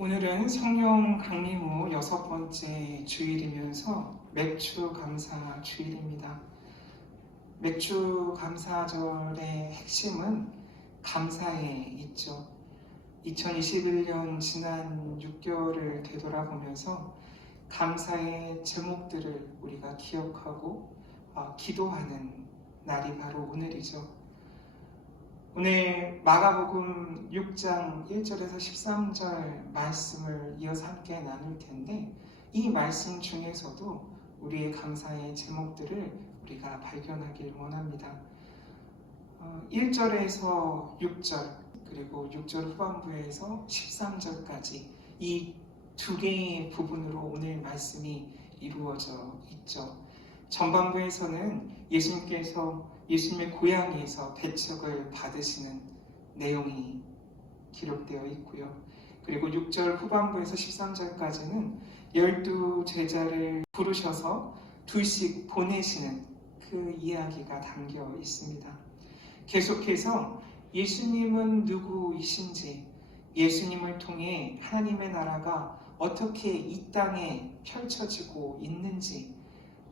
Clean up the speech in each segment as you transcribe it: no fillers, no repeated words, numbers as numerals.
오늘은 성령 강림 후 6번째 주일이면서 맥주 감사 주일입니다. 맥주 감사절의 핵심은 감사에 있죠. 2021년 지난 6개월을 되돌아보면서 감사의 제목들을 우리가 기억하고 기도하는 날이 바로 오늘이죠. 오늘 마가복음 6장 1절에서 13절 말씀을 이어서 함께 나눌 텐데, 이 말씀 중에서도 우리의 감사의 제목들을 우리가 발견하길 원합니다. 1절에서 6절 그리고 6절 후반부에서 13절까지 이 두 개의 부분으로 오늘 말씀이 이루어져 있죠. 전반부에서는 예수님의 고향에서 배척을 받으시는 내용이 기록되어 있고요. 그리고 6절 후반부에서 13절까지는 12 제자를 부르셔서 둘씩 보내시는 그 이야기가 담겨 있습니다. 계속해서 예수님은 누구이신지, 예수님을 통해 하나님의 나라가 어떻게 이 땅에 펼쳐지고 있는지,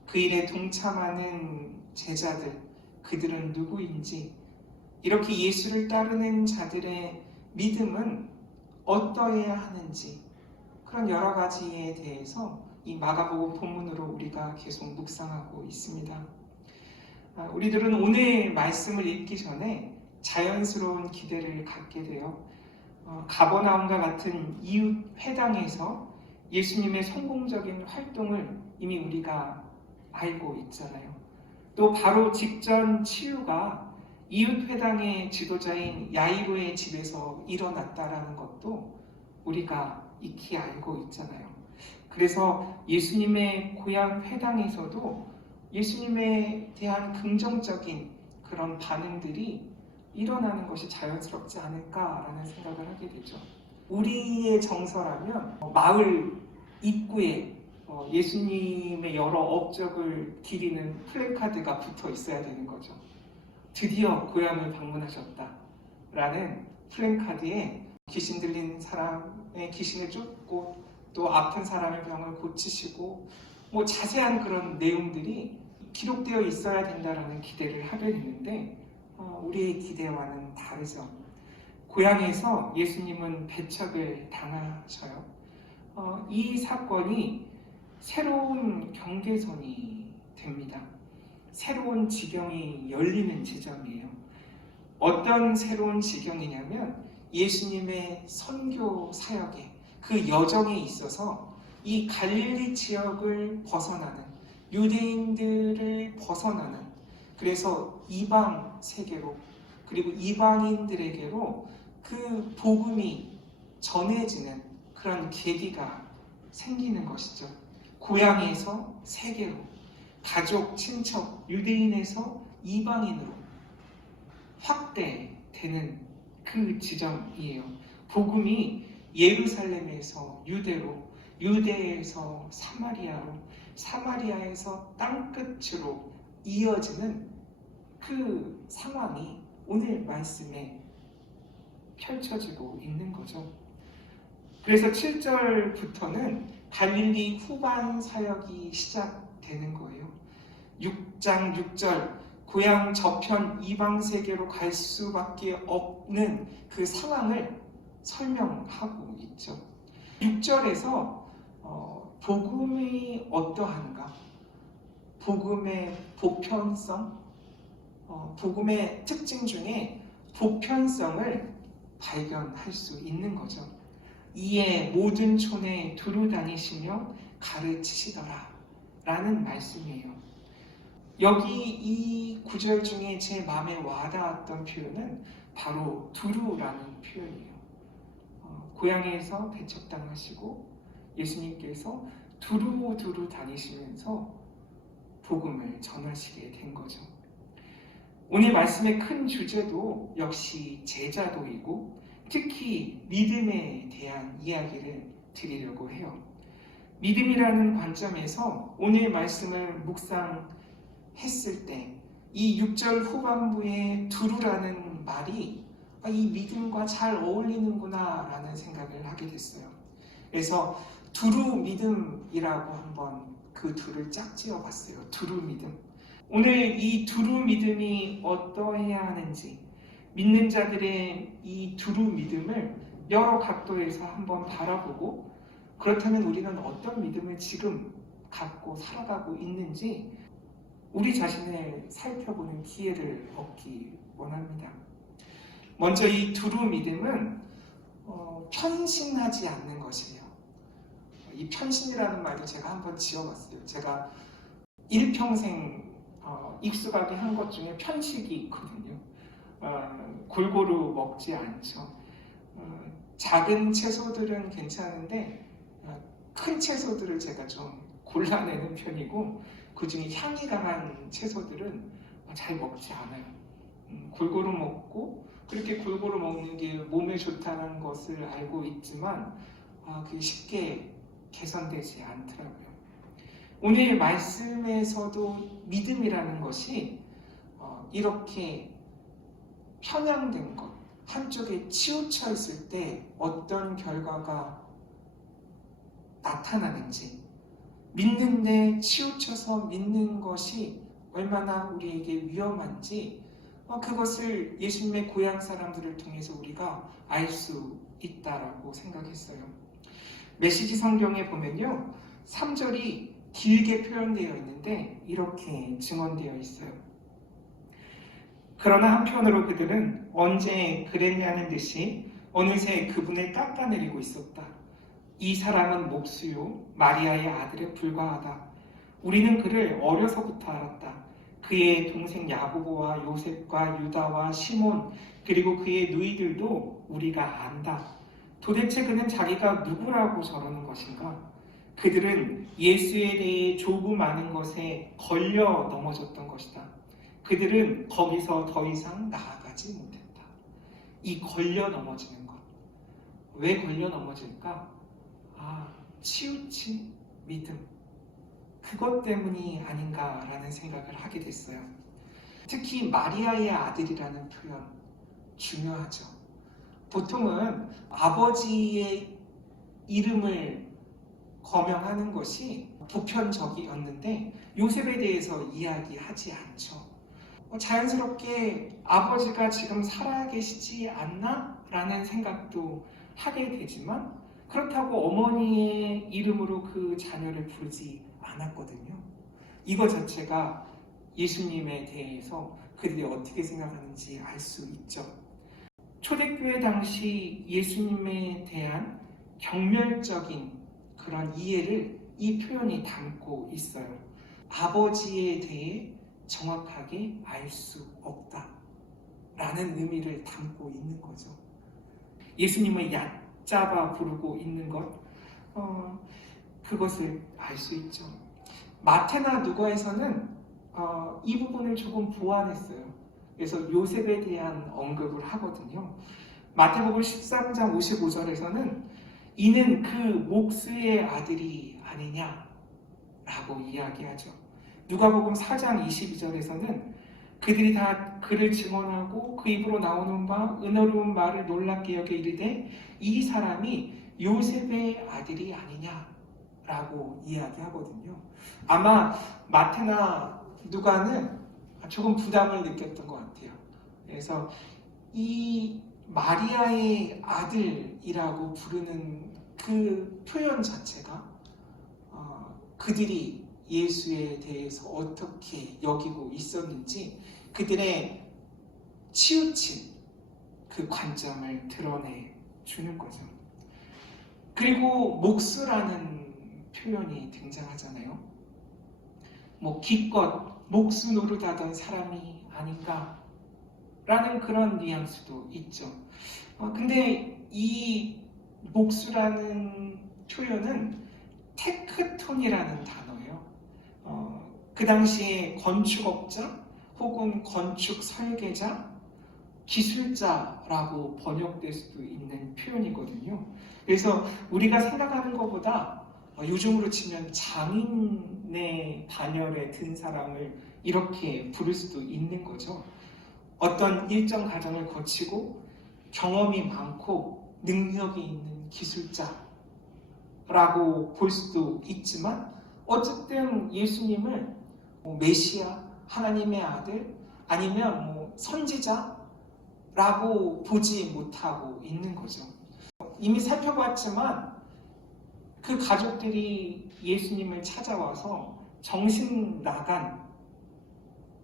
그 일에 동참하는 제자들, 그들은 누구인지, 이렇게 예수를 따르는 자들의 믿음은 어떠해야 하는지, 그런 여러 가지에 대해서 이 마가복음 본문으로 우리가 계속 묵상하고 있습니다. 우리들은 오늘 말씀을 읽기 전에 자연스러운 기대를 갖게 돼요. 가버나움과 같은 이웃 회당에서 예수님의 성공적인 활동을 이미 우리가 알고 있잖아요. 또 바로 직전 치유가 이웃회당의 지도자인 야이로의 집에서 일어났다라는 것도 우리가 익히 알고 있잖아요. 그래서 예수님의 고향 회당에서도 예수님에 대한 긍정적인 그런 반응들이 일어나는 것이 자연스럽지 않을까라는 생각을 하게 되죠. 우리의 정서라면 마을 입구에 예수님의 여러 업적을 기리는 플래카드가 붙어 있어야 되는 거죠. 드디어 고향을 방문하셨다라는 플래카드에 귀신 들린 사람의 귀신을 쫓고 또 아픈 사람의 병을 고치시고 자세한 그런 내용들이 기록되어 있어야 된다라는 기대를 하게 되는데, 우리의 기대와는 다르죠. 고향에서 예수님은 배척을 당하셔요. 이 사건이 새로운 경계선이 됩니다. 새로운 지경이 열리는 지점이에요. 어떤 새로운 지경이냐면 예수님의 선교 사역에, 그 여정에 있어서 이 갈릴리 지역을 벗어나는, 유대인들을 벗어나는, 그래서 이방 세계로, 그리고 이방인들에게로 그 복음이 전해지는 그런 계기가 생기는 것이죠. 고향에서 세계로, 가족, 친척, 유대인에서 이방인으로 확대되는 그 지점이에요. 복음이 예루살렘에서 유대로, 유대에서 사마리아로, 사마리아에서 땅끝으로 이어지는 그 상황이 오늘 말씀에 펼쳐지고 있는 거죠. 그래서 7절부터는 갈릴리 후반 사역이 시작되는 거예요. 6장 6절, 고향 저편 이방 세계로 갈 수밖에 없는 그 상황을 설명하고 있죠. 6절에서 복음이 어떠한가, 복음의 보편성, 복음의 특징 중에 보편성을 발견할 수 있는 거죠. 이에 모든 촌에 두루 다니시며 가르치시더라 라는 말씀이에요. 여기 이 구절 중에 제 마음에 와닿았던 표현은 바로 두루라는 표현이에요. 고향에서 배척당하시고 예수님께서 두루 다니시면서 복음을 전하시게 된 거죠. 오늘 말씀의 큰 주제도 역시 제자도이고, 특히 믿음에 대한 이야기를 드리려고 해요. 믿음이라는 관점에서 오늘 말씀을 묵상했을 때 이 6절 후반부의 두루라는 말이 이 믿음과 잘 어울리는구나 라는 생각을 하게 됐어요. 그래서 두루 믿음이라고 한번 그 둘을 짝지어 봤어요. 두루 믿음. 오늘 이 두루 믿음이 어떠해야 하는지, 믿는 자들의 이 두루 믿음을 여러 각도에서 한번 바라보고, 그렇다면 우리는 어떤 믿음을 지금 갖고 살아가고 있는지 우리 자신을 살펴보는 기회를 얻기 원합니다. 먼저 이 두루 믿음은 편신하지 않는 것이에요. 이 편신이라는 말도 제가 한번 지어봤어요. 제가 일평생 익숙하게 한 것 중에 편식이 있거든요. 골고루 먹지 않죠. 작은 채소들은 괜찮은데 큰 채소들을 제가 좀 골라내는 편이고, 그 중에 향이 강한 채소들은 잘 먹지 않아요. 골고루 먹고, 그렇게 골고루 먹는 게 몸에 좋다는 것을 알고 있지만 그게 쉽게 개선되지 않더라고요. 오늘 말씀에서도 믿음이라는 것이 이렇게 편향된 것, 한쪽에 치우쳐 있을 때 어떤 결과가 나타나는지, 믿는데 치우쳐서 믿는 것이 얼마나 우리에게 위험한지, 그것을 예수님의 고향 사람들을 통해서 우리가 알 수 있다라고 생각했어요. 메시지 성경에 보면요, 3절이 길게 표현되어 있는데 이렇게 증언되어 있어요. 그러나 한편으로 그들은 언제 그랬냐는 듯이 어느새 그분을 깎아내리고 있었다. 이 사람은 목수요, 마리아의 아들에 불과하다. 우리는 그를 어려서부터 알았다. 그의 동생 야고보와 요셉과 유다와 시몬, 그리고 그의 누이들도 우리가 안다. 도대체 그는 자기가 누구라고 저러는 것인가? 그들은 예수에 대해 조금 아는 것에 걸려 넘어졌던 것이다. 그들은 거기서 더 이상 나아가지 못했다. 이 걸려 넘어지는 것. 왜 걸려 넘어질까? 치우친 믿음. 그것 때문이 아닌가라는 생각을 하게 됐어요. 특히 마리아의 아들이라는 표현 중요하죠. 보통은 아버지의 이름을 거명하는 것이 보편적이었는데 요셉에 대해서 이야기하지 않죠. 자연스럽게 아버지가 지금 살아계시지 않나? 라는 생각도 하게 되지만, 그렇다고 어머니의 이름으로 그 자녀를 부르지 않았거든요. 이거 자체가 예수님에 대해서 그들이 어떻게 생각하는지 알 수 있죠. 초대교회 당시 예수님에 대한 경멸적인 그런 이해를 이 표현이 담고 있어요. 아버지에 대해 정확하게 알 수 없다 라는 의미를 담고 있는 거죠. 예수님을 얕잡아 부르고 있는 것, 그것을 알 수 있죠. 마태나 누가에서는 이 부분을 조금 보완했어요. 그래서 요셉에 대한 언급을 하거든요. 마태복음 13장 55절에서는 이는 그 목수의 아들이 아니냐라고 이야기하죠. 누가복음 4장 22절에서는 그들이 다 그를 증언하고 그 입으로 나오는 바 은혜로운 말을 놀랍게 여겨 이르되 이 사람이 요셉의 아들이 아니냐라고 이야기하거든요. 아마 마태나 누가는 조금 부담을 느꼈던 것 같아요. 그래서 이 마리아의 아들이라고 부르는 그 표현 자체가 그들이 예수에 대해서 어떻게 여기고 있었는지, 그들의 치우친 그 관점을 드러내주는 거죠. 그리고 목수라는 표현이 등장하잖아요. 기껏 목수 노릇하던 사람이 아닌가 라는 그런 뉘앙스도 있죠. 근데 이 목수라는 표현은 테크톤이라는 단어예요. 그 당시에 건축업자 혹은 건축 설계자, 기술자라고 번역될 수도 있는 표현이거든요. 그래서 우리가 생각하는 것보다 요즘으로 치면 장인의 반열에 든 사람을 이렇게 부를 수도 있는 거죠. 어떤 일정 과정을 거치고 경험이 많고 능력이 있는 기술자, 라고 볼 수도 있지만 어쨌든 예수님을 메시아, 하나님의 아들, 아니면 선지자라고 보지 못하고 있는 거죠. 이미 살펴봤지만 그 가족들이 예수님을 찾아와서 정신 나간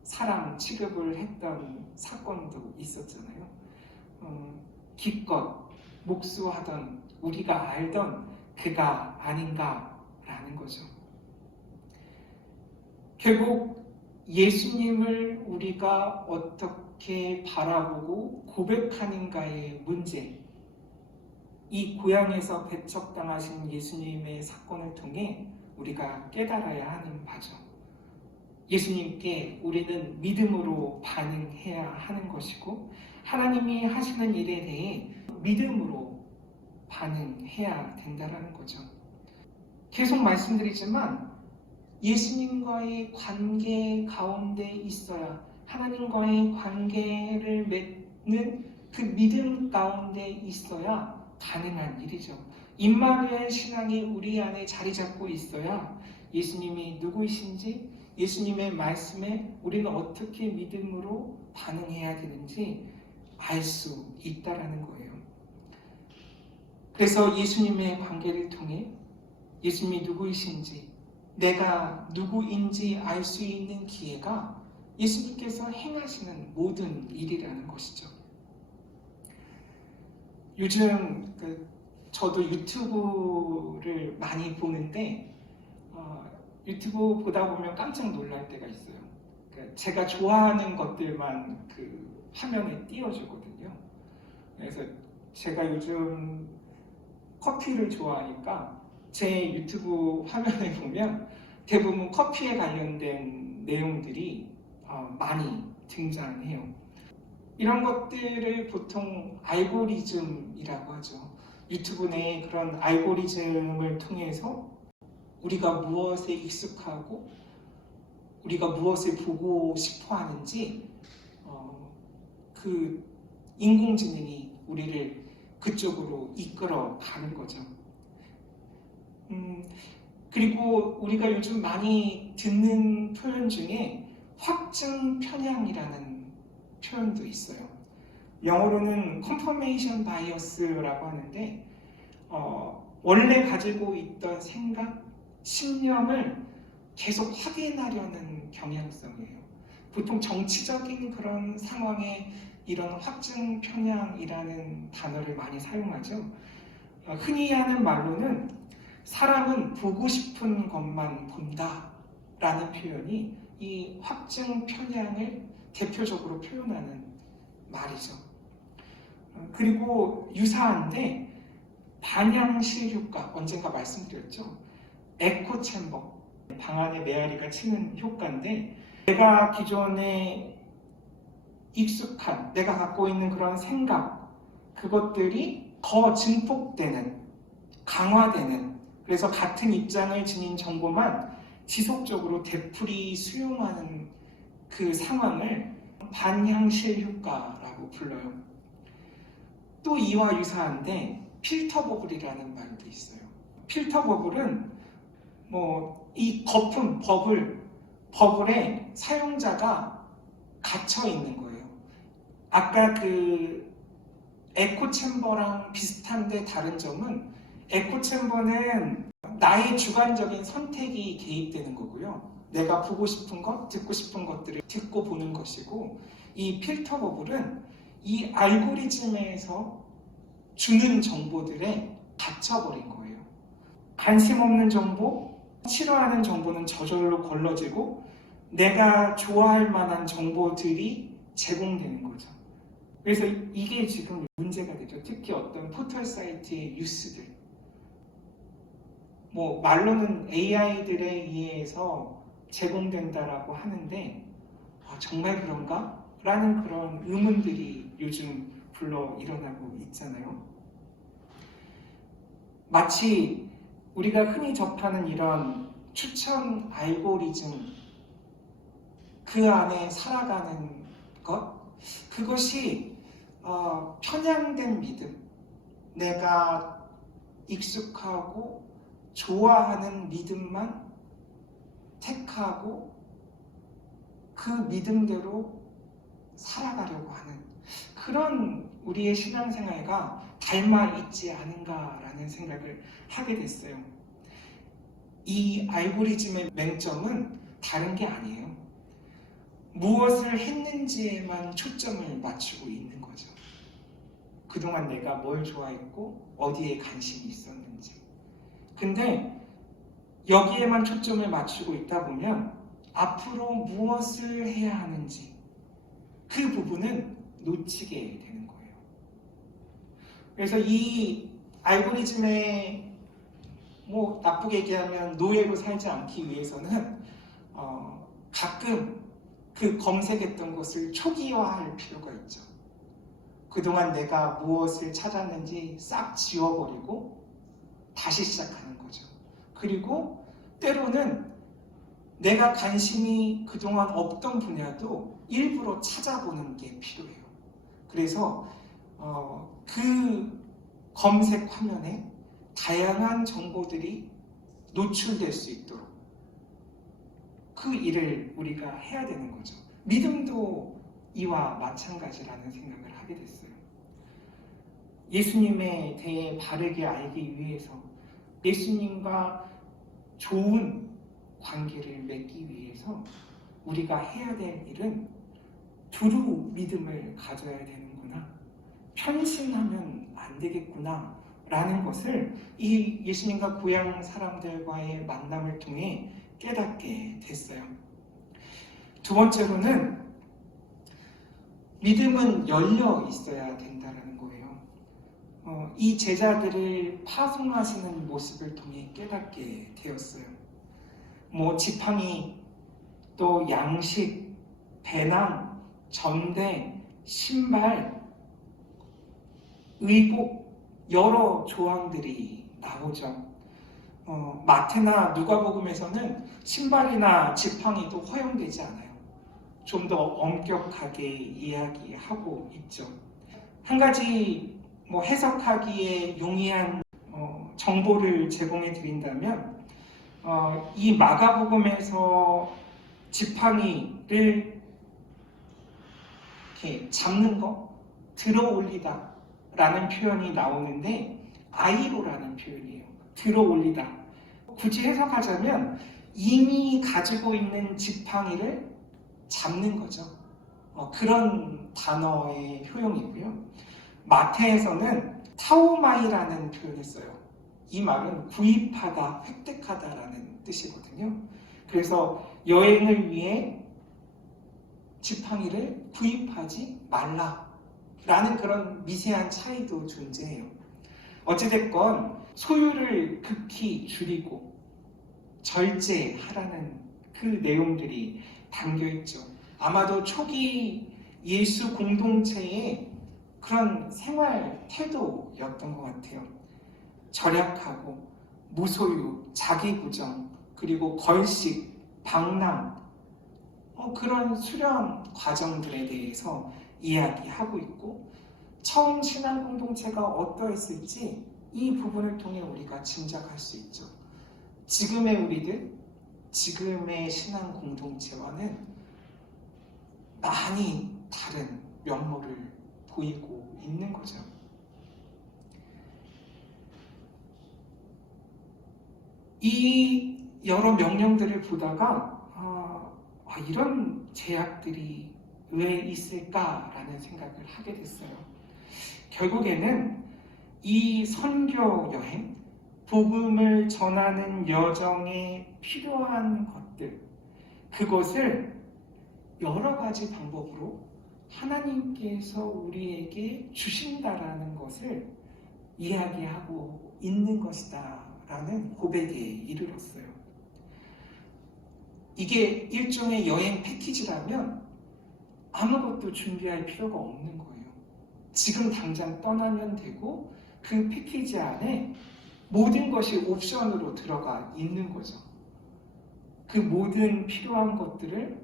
사람 취급을 했던 사건도 있었잖아요. 기껏 목수하던 우리가 알던 그가 아닌가라는 거죠. 결국 예수님을 우리가 어떻게 바라보고 고백하는가의 문제, 이 고향에서 배척당하신 예수님의 사건을 통해 우리가 깨달아야 하는 바죠. 예수님께 우리는 믿음으로 반응해야 하는 것이고 하나님이 하시는 일에 대해 믿음으로 반응해야 된다는 거죠. 계속 말씀드리지만 예수님과의 관계 가운데 있어야, 하나님과의 관계를 맺는 그 믿음 가운데 있어야 가능한 일이죠. 임마누엘 신앙이 우리 안에 자리 잡고 있어야 예수님이 누구이신지, 예수님의 말씀에 우리는 어떻게 믿음으로 반응해야 되는지 알 수 있다라는 거예요. 그래서 예수님의 관계를 통해 예수님이 누구이신지, 내가 누구인지 알 수 있는 기회가 예수님께서 행하시는 모든 일이라는 것이죠. 요즘 저도 유튜브를 많이 보는데 유튜브 보다 보면 깜짝 놀랄 때가 있어요. 제가 좋아하는 것들만 그 화면에 띄워주거든요. 그래서 제가 요즘 커피를 좋아하니까 제 유튜브 화면에 보면 대부분 커피에 관련된 내용들이 많이 등장해요. 이런 것들을 보통 알고리즘이라고 하죠. 유튜브 내에 그런 알고리즘을 통해서 우리가 무엇에 익숙하고 우리가 무엇을 보고 싶어 하는지 그 인공지능이 우리를 그쪽으로 이끌어 가는 거죠. 그리고 우리가 요즘 많이 듣는 표현 중에 확증 편향이라는 표현도 있어요. 영어로는 confirmation bias라고 하는데 원래 가지고 있던 생각, 신념을 계속 확인하려는 경향성이에요. 보통 정치적인 그런 상황에 이런 확증 편향이라는 단어를 많이 사용하죠. 흔히 하는 말로는 사람은 보고 싶은 것만 본다 라는 표현이 이 확증 편향을 대표적으로 표현하는 말이죠. 그리고 유사한데 반향실 효과, 언젠가 말씀드렸죠. 에코 챔버, 방 안에 메아리가 치는 효과인데 내가 기존에 익숙한, 내가 갖고 있는 그런 생각, 그것들이 더 증폭되는, 강화되는, 그래서 같은 입장을 지닌 정보만 지속적으로 되풀이 수용하는 그 상황을 반향실 효과라고 불러요. 또 이와 유사한데 필터 버블이라는 말도 있어요. 필터 버블은 이 거품, 버블에 사용자가 갇혀 있는 거예요. 아까 그 에코 챔버랑 비슷한데 다른 점은 에코 챔버는 나의 주관적인 선택이 개입되는 거고요. 내가 보고 싶은 것, 듣고 싶은 것들을 듣고 보는 것이고, 이 필터 버블은 이 알고리즘에서 주는 정보들에 갇혀버린 거예요. 관심 없는 정보, 싫어하는 정보는 저절로 걸러지고 내가 좋아할 만한 정보들이 제공되는 거죠. 그래서 이게 지금 문제가 되죠. 특히 어떤 포털 사이트의 뉴스들, 말로는 AI들에 의해서 제공된다라고 하는데 정말 그런가? 라는 그런 의문들이 요즘 불러 일어나고 있잖아요. 마치 우리가 흔히 접하는 이런 추천 알고리즘, 그 안에 살아가는 것, 그것이 편향된 믿음, 내가 익숙하고 좋아하는 믿음만 택하고 그 믿음대로 살아가려고 하는 그런 우리의 신앙생활과 닮아 있지 않은가라는 생각을 하게 됐어요. 이 알고리즘의 맹점은 다른 게 아니에요. 무엇을 했는지에만 초점을 맞추고 있는 거죠. 그동안 내가 뭘 좋아했고 어디에 관심이 있었는지. 근데 여기에만 초점을 맞추고 있다 보면 앞으로 무엇을 해야 하는지 그 부분은 놓치게 되는 거예요. 그래서 이 알고리즘에 나쁘게 얘기하면 노예로 살지 않기 위해서는 가끔 그 검색했던 것을 초기화할 필요가 있죠. 그동안 내가 무엇을 찾았는지 싹 지워버리고 다시 시작하는 거죠. 그리고 때로는 내가 관심이 그동안 없던 분야도 일부러 찾아보는 게 필요해요. 그래서 그 검색 화면에 다양한 정보들이 노출될 수 있도록 그 일을 우리가 해야 되는 거죠. 믿음도 이와 마찬가지라는 생각을 하게 됐어요. 예수님에 대해 바르게 알기 위해서 예수님과 좋은 관계를 맺기 위해서 우리가 해야 될 일은 두루 믿음을 가져야 되는구나, 편신하면 안 되겠구나 라는 것을 이 예수님과 고향 사람들과의 만남을 통해 깨닫게 됐어요. 두 번째로는 믿음은 열려 있어야 된다는 거예요. 이 제자들을 파송하시는 모습을 통해 깨닫게 되었어요. 지팡이, 또 양식, 배낭, 전대, 신발, 의복, 여러 조항들이 나오죠. 마태나 누가복음에서는 신발이나 지팡이도 허용되지 않아요. 좀 더 엄격하게 이야기하고 있죠. 한 가지 해석하기에 용이한 정보를 제공해 드린다면 이 마가복음에서 지팡이를 이렇게 잡는 거, 들어 올리다 라는 표현이 나오는데 아이로라는 표현이에요. 들어 올리다. 굳이 해석하자면 이미 가지고 있는 지팡이를 잡는 거죠. 그런 단어의 효용이고요. 마태에서는 타오마이라는 표현을 써요. 이 말은 구입하다, 획득하다라는 뜻이거든요. 그래서 여행을 위해 지팡이를 구입하지 말라라는 그런 미세한 차이도 존재해요. 어찌됐건 소유를 극히 줄이고 절제하라는 그 내용들이 담겨있죠. 아마도 초기 예수 공동체의 그런 생활 태도였던 것 같아요. 절약하고 무소유, 자기부정, 그리고 걸식, 방랑, 그런 수련 과정들에 대해서 이야기하고 있고, 처음 신앙 공동체가 어떠했을지 이 부분을 통해 우리가 짐작할 수 있죠. 지금의 우리들, 지금의 신앙 공동체와는 많이 다른 면모를 보이고 있는 거죠. 이 여러 명령들을 보다가 이런 제약들이 왜 있을까라는 생각을 하게 됐어요. 결국에는 이 선교 여행, 복음을 전하는 여정에 필요한 것들, 그것을 여러 가지 방법으로 하나님께서 우리에게 주신다라는 것을 이야기하고 있는 것이다 라는 고백에 이르렀어요. 이게 일종의 여행 패키지라면 아무것도 준비할 필요가 없는 거예요. 지금 당장 떠나면 되고 그 패키지 안에 모든 것이 옵션으로 들어가 있는 거죠. 그 모든 필요한 것들을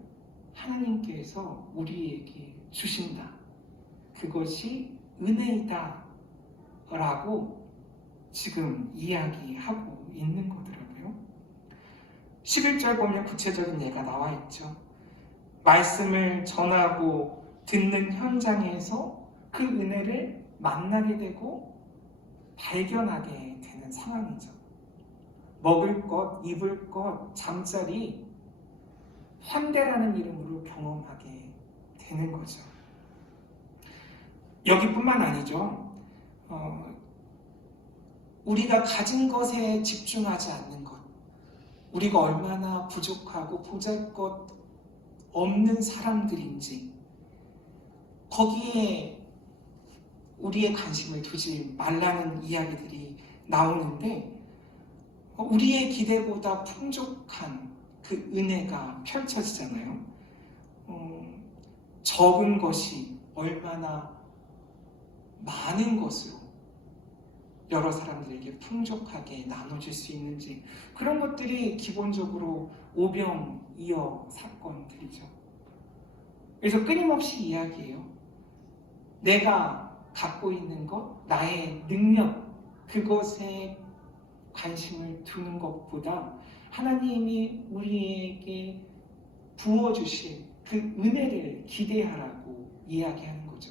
하나님께서 우리에게 주신다. 그것이 은혜이다 라고 지금 이야기하고 있는 거죠. 11절 보면 구체적인 예가 나와 있죠. 말씀을 전하고 듣는 현장에서 그 은혜를 만나게 되고 발견하게 되는 상황이죠. 먹을 것, 입을 것, 잠자리, 환대라는 이름으로 경험하게 되는 거죠. 여기뿐만 아니죠. 우리가 가진 것에 집중하지 않는 것, 우리가 얼마나 부족하고 보잘것 없는 사람들인지 거기에 우리의 관심을 두지 말라는 이야기들이 나오는데, 우리의 기대보다 풍족한 그 은혜가 펼쳐지잖아요. 적은 것이 얼마나 많은 것으로 여러 사람들에게 풍족하게 나눠줄 수 있는지, 그런 것들이 기본적으로 오병이어 사건들이죠. 그래서 끊임없이 이야기해요. 내가 갖고 있는 것, 나의 능력, 그것에 관심을 두는 것보다 하나님이 우리에게 부어주실 그 은혜를 기대하라고 이야기하는 거죠.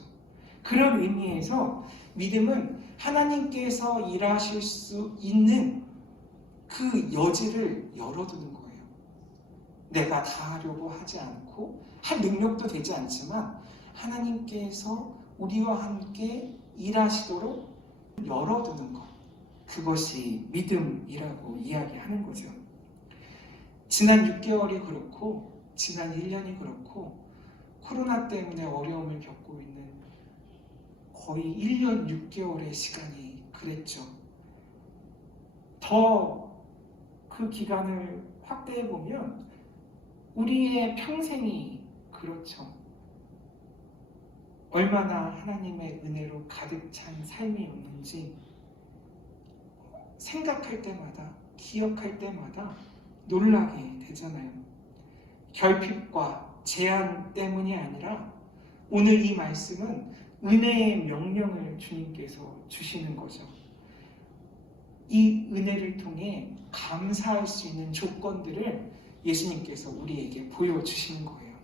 그런 의미에서 믿음은 하나님께서 일하실 수 있는 그 여지를 열어두는 거예요. 내가 다 하려고 하지 않고 할 능력도 되지 않지만 하나님께서 우리와 함께 일하시도록 열어두는 것, 그것이 믿음이라고 이야기하는 거죠. 지난 6개월이 그렇고 지난 1년이 그렇고 코로나 때문에 어려움을 겪고 있는 거의 1년 6개월의 시간이 그랬죠. 더 그 기간을 확대해 보면 우리의 평생이 그렇죠. 얼마나 하나님의 은혜로 가득 찬 삶이었는지 생각할 때마다, 기억할 때마다 놀라게 되잖아요. 결핍과 제한 때문이 아니라 오늘 이 말씀은 은혜의 명령을 주님께서 주시는 거죠. 이 은혜를 통해 감사할 수 있는 조건들을 예수님께서 우리에게 보여주시는 거예요.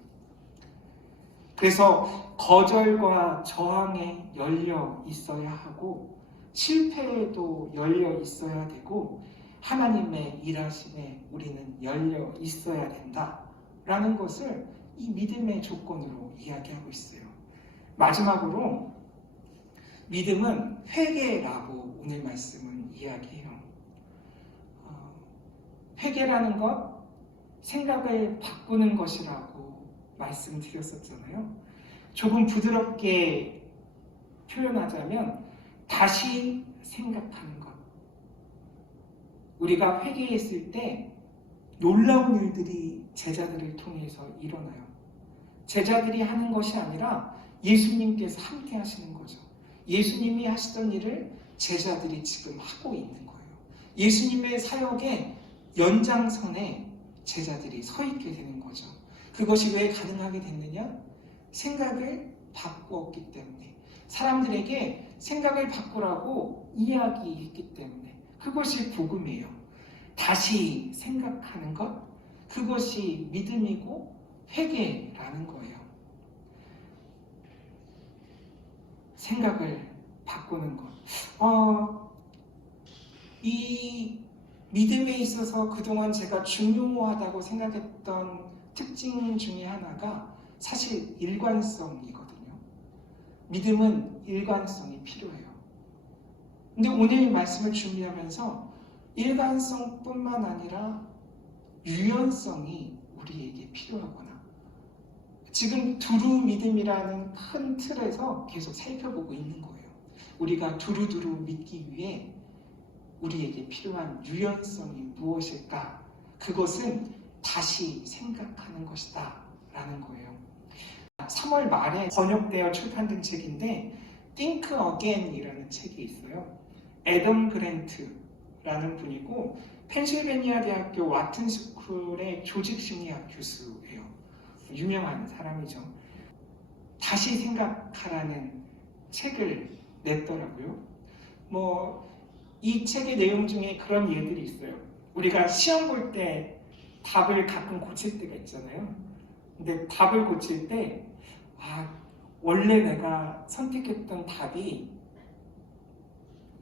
그래서 거절과 저항에 열려 있어야 하고 실패에도 열려 있어야 되고 하나님의 일하심에 우리는 열려 있어야 된다라는 것을 이 믿음의 조건으로 이야기하고 있어요. 마지막으로 믿음은 회개라고 오늘 말씀은 이야기해요. 회개라는 것, 생각을 바꾸는 것이라고 말씀드렸었잖아요. 조금 부드럽게 표현하자면 다시 생각하는 것. 우리가 회개했을 때 놀라운 일들이 제자들을 통해서 일어나요. 제자들이 하는 것이 아니라 예수님께서 함께 하시는 거죠. 예수님이 하시던 일을 제자들이 지금 하고 있는 거예요. 예수님의 사역의 연장선에 제자들이 서 있게 되는 거죠. 그것이 왜 가능하게 됐느냐? 생각을 바꾸었기 때문에, 사람들에게 생각을 바꾸라고 이야기했기 때문에. 그것이 복음이에요. 다시 생각하는 것, 그것이 믿음이고 회개라는 거예요. 생각을 바꾸는 것. 이 믿음에 있어서 그동안 제가 중요하다고 생각했던 특징 중에 하나가 사실 일관성이거든요. 믿음은 일관성이 필요해요. 근데 오늘 말씀을 준비하면서 일관성뿐만 아니라 유연성이 우리에게 필요하구나. 지금 두루 믿음이라는 큰 틀에서 계속 살펴보고 있는 거예요. 우리가 두루두루 믿기 위해 우리에게 필요한 유연성이 무엇일까? 그것은 다시 생각하는 것이다 라는 거예요. 3월 말에 번역되어 출판된 책인데 Think Again이라는 책이 있어요. 애덤 그랜트라는 분이고 펜실베니아 대학교 와튼 스쿨의 조직심리학 교수예요. 유명한 사람이죠. 다시 생각하라는 책을 냈더라고요. 이 책의 내용 중에 그런 예들이 있어요. 우리가 시험 볼 때 답을 가끔 고칠 때가 있잖아요. 근데 답을 고칠 때 원래 내가 선택했던 답이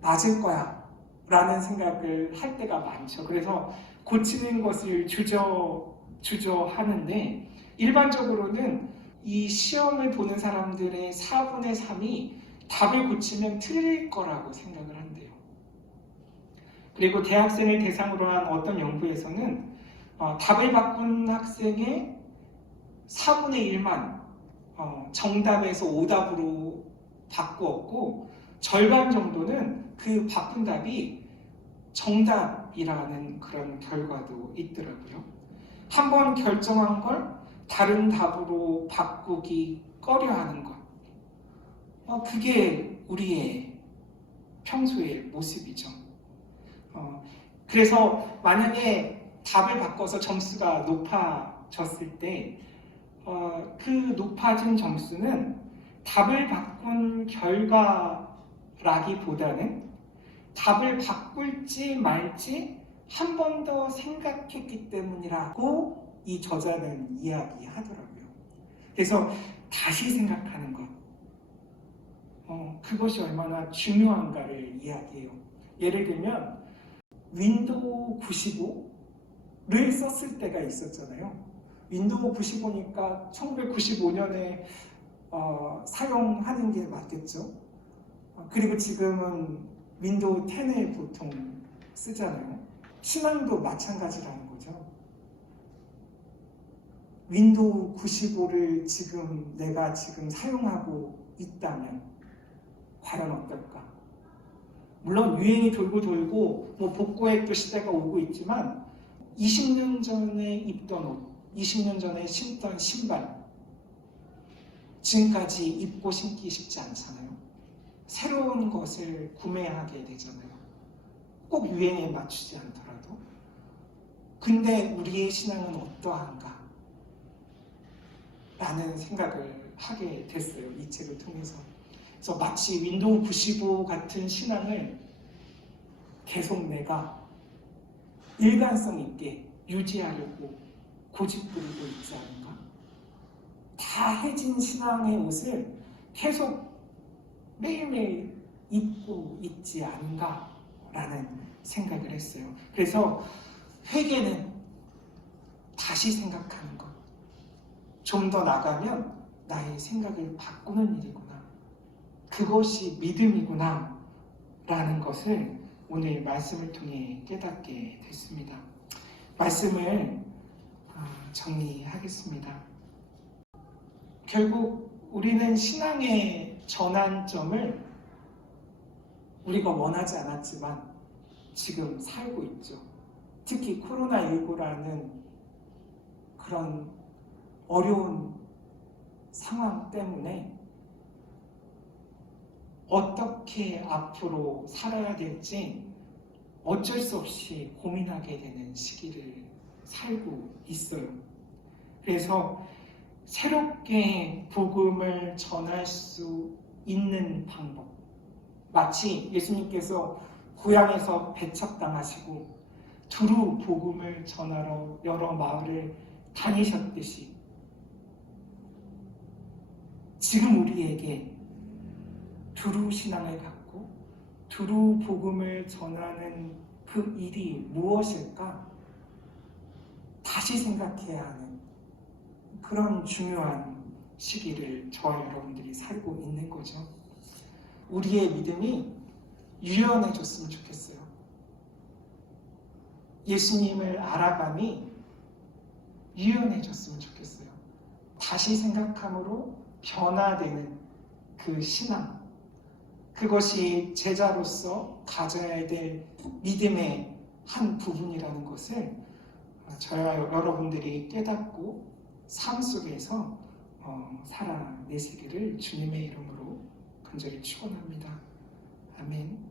맞을 거야 라는 생각을 할 때가 많죠. 그래서 고치는 것을 주저하는데 일반적으로는 이 시험을 보는 사람들의 4분의 3이 답을 고치면 틀릴 거라고 생각을 한대요. 그리고 대학생을 대상으로 한 어떤 연구에서는 답을 바꾼 학생의 4분의 1만 정답에서 오답으로 바꾸었고 절반 정도는 그 바꾼 답이 정답이라는 그런 결과도 있더라고요. 한번 결정한 걸 다른 답으로 바꾸기 꺼려하는 것. 그게 우리의 평소의 모습이죠. 그래서 만약에 답을 바꿔서 점수가 높아졌을 때 그 높아진 점수는 답을 바꾼 결과라기보다는 답을 바꿀지 말지 한 번 더 생각했기 때문이라고 이 저자는 이야기하더라고요. 그래서 다시 생각하는 것, 그것이 얼마나 중요한가를 이야기해요. 예를 들면 윈도우 95를 썼을 때가 있었잖아요. 윈도우 95니까 1995년에 사용하는 게 맞겠죠. 그리고 지금은 윈도우 10을 보통 쓰잖아요. 신앙도 마찬가지라는 거죠. 윈도우 95를 내가 지금 사용하고 있다면 과연 어떨까? 물론 유행이 돌고 복고의 또 시대가 오고 있지만 20년 전에 입던 옷, 20년 전에 신던 신발 지금까지 입고 신기 쉽지 않잖아요. 새로운 것을 구매하게 되잖아요. 꼭 유행에 맞추지 않더라도. 근데 우리의 신앙은 어떠한가? 라는 생각을 하게 됐어요. 이 책을 통해서. 그래서 마치 윈도우 95 같은 신앙을 계속 내가 일관성 있게 유지하려고 고집부리고 있지 않은가? 다 해진 신앙의 옷을 계속 매일매일 입고 있지 않은가라는 생각을 했어요. 그래서 회개는 다시 생각하는 것. 좀 더 나가면 나의 생각을 바꾸는 일이구나. 그것이 믿음이구나. 라는 것을 오늘 말씀을 통해 깨닫게 됐습니다. 말씀을 정리하겠습니다. 결국 우리는 신앙의 전환점을 우리가 원하지 않았지만 지금 살고 있죠. 특히 코로나19라는 그런 어려운 상황 때문에 어떻게 앞으로 살아야 될지 어쩔 수 없이 고민하게 되는 시기를 살고 있어요. 그래서 새롭게 복음을 전할 수 있는 방법, 마치 예수님께서 고향에서 배척당하시고 두루 복음을 전하러 여러 마을을 다니셨듯이 지금 우리에게 두루 신앙을 갖고 두루 복음을 전하는 그 일이 무엇일까? 다시 생각해야 하는 그런 중요한 시기를 저와 여러분들이 살고 있는 거죠. 우리의 믿음이 유연해졌으면 좋겠어요. 예수님을 알아감이 유연해졌으면 좋겠어요. 다시 생각함으로 변화되는 그 신앙, 그것이 제자로서 가져야 될 믿음의 한 부분이라는 것을 저와 여러분들이 깨닫고 삶 속에서 살아내시기를 주님의 이름으로 간절히 축원합니다. 아멘.